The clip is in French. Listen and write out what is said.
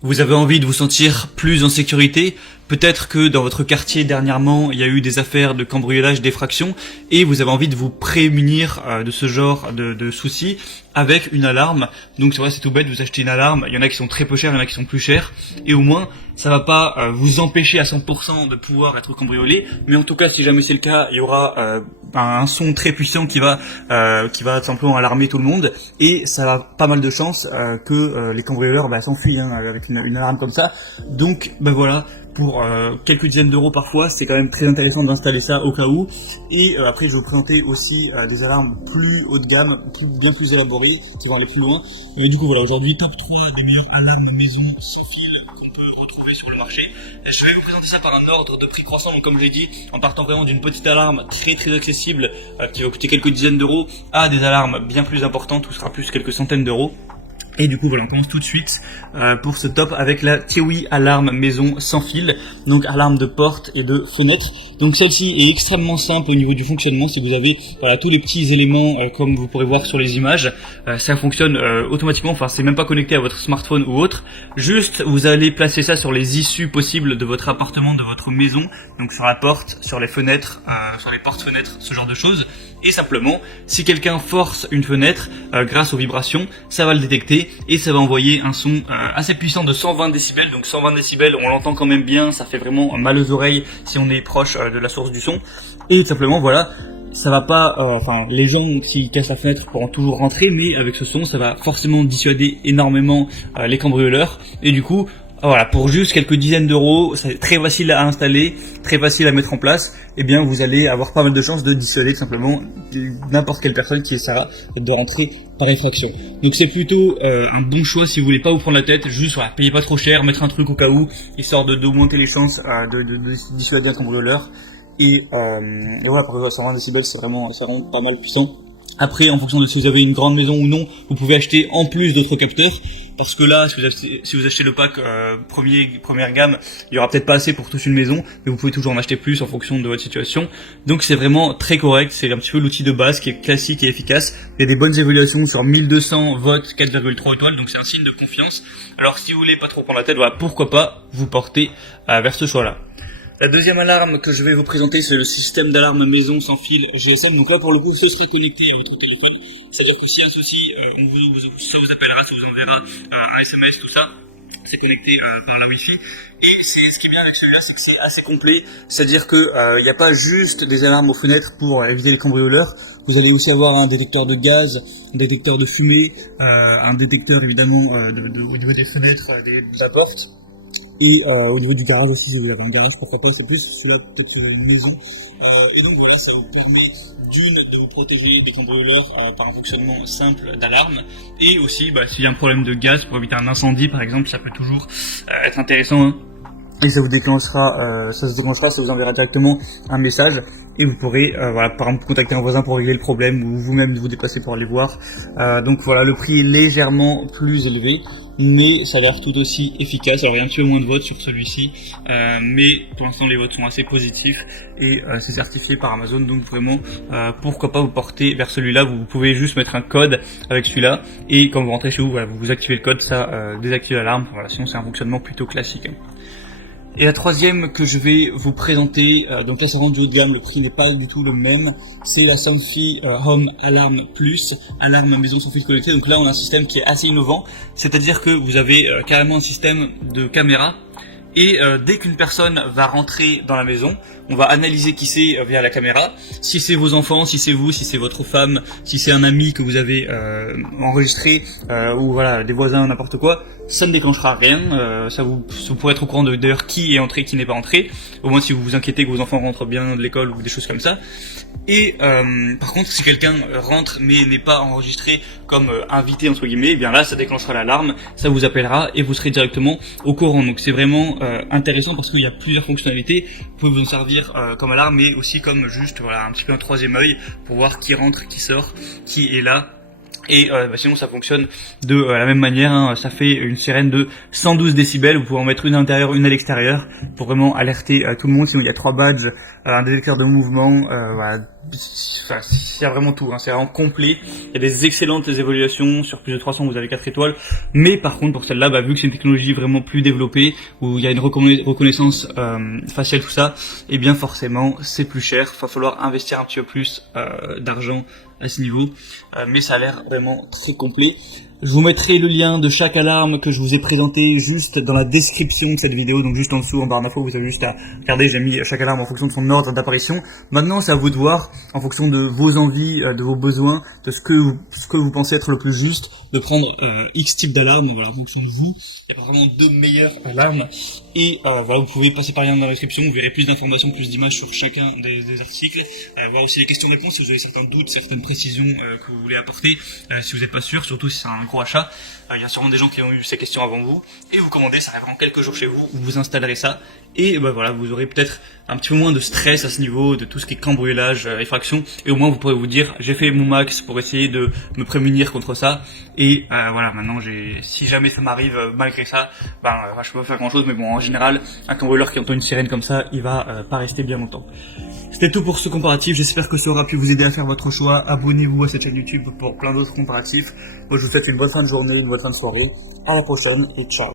Vous avez envie de vous sentir plus en sécurité. Peut-être que dans votre quartier dernièrement, il y a eu des affaires de cambriolage, d'effraction, et vous avez envie de vous prémunir de ce genre de soucis avec une alarme. Donc c'est vrai, c'est tout bête, vous achetez une alarme, il y en a qui sont très peu chères, il y en a qui sont plus chères, et au moins ça va pas vous empêcher à 100% de pouvoir être cambriolé, mais en tout cas si jamais c'est le cas, il y aura un son très puissant qui va tout simplement alarmer tout le monde, et ça a pas mal de chances que les cambrioleurs s'enfuient avec une alarme comme ça. Donc voilà, pour quelques dizaines d'euros parfois, c'est quand même très intéressant d'installer ça au cas où. Et après je vais vous présenter aussi des alarmes plus haut de gamme, bien plus élaborées, qui vont aller plus loin. Et du coup voilà, aujourd'hui top 3 des meilleures alarmes maison sans fil qu'on peut retrouver sur le marché. Je vais vous présenter ça par un ordre de prix croissant, donc comme je l'ai dit, en partant vraiment d'une petite alarme très accessible qui va coûter quelques dizaines d'euros à des alarmes bien plus importantes où ce sera plus quelques centaines d'euros. Et du coup voilà, on commence tout de suite pour ce top avec la Tiwi alarme maison sans fil, donc alarme de porte et de fenêtre. Donc celle-ci est extrêmement simple au niveau du fonctionnement. Si vous avez tous les petits éléments comme vous pourrez voir sur les images, ça fonctionne automatiquement, enfin c'est même pas connecté à votre smartphone ou autre. Juste vous allez placer ça sur les issues possibles de votre appartement, de votre maison, donc sur la porte, sur les fenêtres, sur les portes-fenêtres, ce genre de choses. Et simplement, si quelqu'un force une fenêtre grâce aux vibrations, ça va le détecter et ça va envoyer un son assez puissant de 120 décibels. Donc 120 décibels, on l'entend quand même bien, ça fait vraiment mal aux oreilles si on est proche de la source du son. Et simplement voilà, ça va pas, les gens s'ils cassent la fenêtre pourront toujours rentrer, mais avec ce son, ça va forcément dissuader énormément les cambrioleurs. Et du coup, voilà, pour juste quelques dizaines d'euros, c'est très facile à installer, très facile à mettre en place, et bien vous allez avoir pas mal de chances de dissuader tout simplement n'importe quelle personne qui essaiera de rentrer par effraction. Donc c'est plutôt un bon choix si vous voulez pas vous prendre la tête, juste voilà, payez pas trop cher, mettre un truc au cas où, histoire d'augmenter les chances de dissuader un cambrioleur. Et voilà, pour 120 décibels, c'est vraiment pas mal puissant. Après, en fonction de si vous avez une grande maison ou non, vous pouvez acheter en plus d'autres capteurs, parce que là, si vous achetez le pack première gamme, il y aura peut-être pas assez pour toute une maison, mais vous pouvez toujours en acheter plus en fonction de votre situation. Donc c'est vraiment très correct, c'est un petit peu l'outil de base qui est classique et efficace. Il y a des bonnes évaluations sur 1200 votes, 4,3 étoiles, donc c'est un signe de confiance. Alors si vous voulez pas trop prendre la tête, voilà, pourquoi pas vous porter vers ce choix-là. La deuxième alarme que je vais vous présenter, c'est le système d'alarme maison sans fil GSM. Donc là, pour le coup, ce sera connecté à votre téléphone. C'est-à-dire que s'il y a un souci, ça vous appellera, ça vous enverra un SMS, tout ça. C'est connecté par la Wi-Fi. Et ce qui est bien avec celui-là, c'est que c'est assez complet. C'est-à-dire que il n'y a pas juste des alarmes aux fenêtres pour éviter les cambrioleurs. Vous allez aussi avoir un détecteur de gaz, un détecteur de fumée, un détecteur évidemment au niveau des fenêtres, de la porte. Et au niveau du garage aussi, si vous avez un garage, pourquoi pas, c'est plus celui-là, peut-être une maison. Et donc voilà, ça vous permet de vous protéger des cambrioleurs par un fonctionnement simple d'alarme. Et aussi, s'il y a un problème de gaz, pour éviter un incendie par exemple, ça peut toujours être intéressant. Hein. Et ça se déclenchera, ça vous enverra directement un message. Et vous pourrez, par exemple, contacter un voisin pour régler le problème ou vous-même vous déplacer pour aller voir. Donc voilà, le prix est légèrement plus élevé, mais ça a l'air tout aussi efficace. Alors il y a un petit peu moins de votes sur celui-ci, mais pour l'instant les votes sont assez positifs et c'est certifié par Amazon. Donc vraiment, pourquoi pas vous porter vers celui-là. Vous pouvez juste mettre un code avec celui-là et quand vous rentrez chez vous, vous activez le code, ça désactive l'alarme. Voilà, sinon c'est un fonctionnement plutôt classique. Et la troisième que je vais vous présenter, donc là ça rentre du haut de gamme, le prix n'est pas du tout le même, c'est la Somfy Home Alarm Plus, alarme maison sans fil connecté. Donc là on a un système qui est assez innovant, c'est-à-dire que vous avez carrément un système de caméra. Et dès qu'une personne va rentrer dans la maison, on va analyser qui c'est via la caméra. Si c'est vos enfants, si c'est vous, si c'est votre femme, si c'est un ami que vous avez enregistré, ou voilà, des voisins, n'importe quoi, ça ne déclenchera rien. Vous pourrez être au courant d'ailleurs qui est entré, qui n'est pas entré. Au moins si vous vous inquiétez que vos enfants rentrent bien de l'école ou des choses comme ça. Et par contre, si quelqu'un rentre mais n'est pas enregistré comme invité entre guillemets, eh bien là, ça déclenchera l'alarme, ça vous appellera et vous serez directement au courant. Donc c'est vraiment intéressant parce qu'il y a plusieurs fonctionnalités. Vous pouvez vous en servir comme alarme, mais aussi comme juste un petit peu un troisième œil pour voir qui rentre, qui sort, qui est là. Et sinon ça fonctionne de la même manière, hein. Ça fait une sirène de 112 décibels, vous pouvez en mettre une à l'intérieur, une à l'extérieur, pour vraiment alerter tout le monde. Sinon il y a 3 badges, un détecteur de mouvement, voilà. Enfin, il y a vraiment tout, hein. C'est vraiment complet. Il y a des excellentes évaluations, sur plus de 300 vous avez 4 étoiles, mais par contre pour celle-là, vu que c'est une technologie vraiment plus développée, où il y a une reconnaissance faciale, tout ça, et bien forcément c'est plus cher, il va falloir investir un petit peu plus d'argent à ce niveau, mais ça a l'air vraiment très complet. Je vous mettrai le lien de chaque alarme que je vous ai présenté juste dans la description de cette vidéo, donc juste en dessous en barre d'infos, vous avez juste à regarder, j'ai mis chaque alarme en fonction de son ordre d'apparition. Maintenant c'est à vous de voir, en fonction de vos envies, de vos besoins, de ce que vous pensez être le plus juste, de prendre X type d'alarme, voilà, en fonction de vous. Il y a pas vraiment deux meilleures alarmes, et voilà, vous pouvez passer par lien dans la description, vous verrez plus d'informations, plus d'images sur chacun des articles, voir aussi les questions-réponses si vous avez certains doutes, certaines précisions que vous voulez apporter, si vous n'êtes pas sûr, surtout si c'est un gros achat. Il y a sûrement des gens qui ont eu ces questions avant vous, et vous commandez, ça arrive en quelques jours chez vous, vous installerez ça, et voilà, vous aurez peut-être un petit peu moins de stress à ce niveau, de tout ce qui est cambriolage, effraction, et au moins vous pourrez vous dire, j'ai fait mon max pour essayer de me prémunir contre ça, et voilà, maintenant si jamais ça m'arrive malgré ça, je peux pas faire grand chose, mais bon, en général, un cambrioleur qui entend une sirène comme ça, il va pas rester bien longtemps. C'était tout pour ce comparatif, j'espère que ça aura pu vous aider à faire votre choix. Abonnez-vous à cette chaîne YouTube pour plein d'autres comparatifs. Moi je vous souhaite une bonne fin de journée, une bonne fin de soirée, à la prochaine et ciao.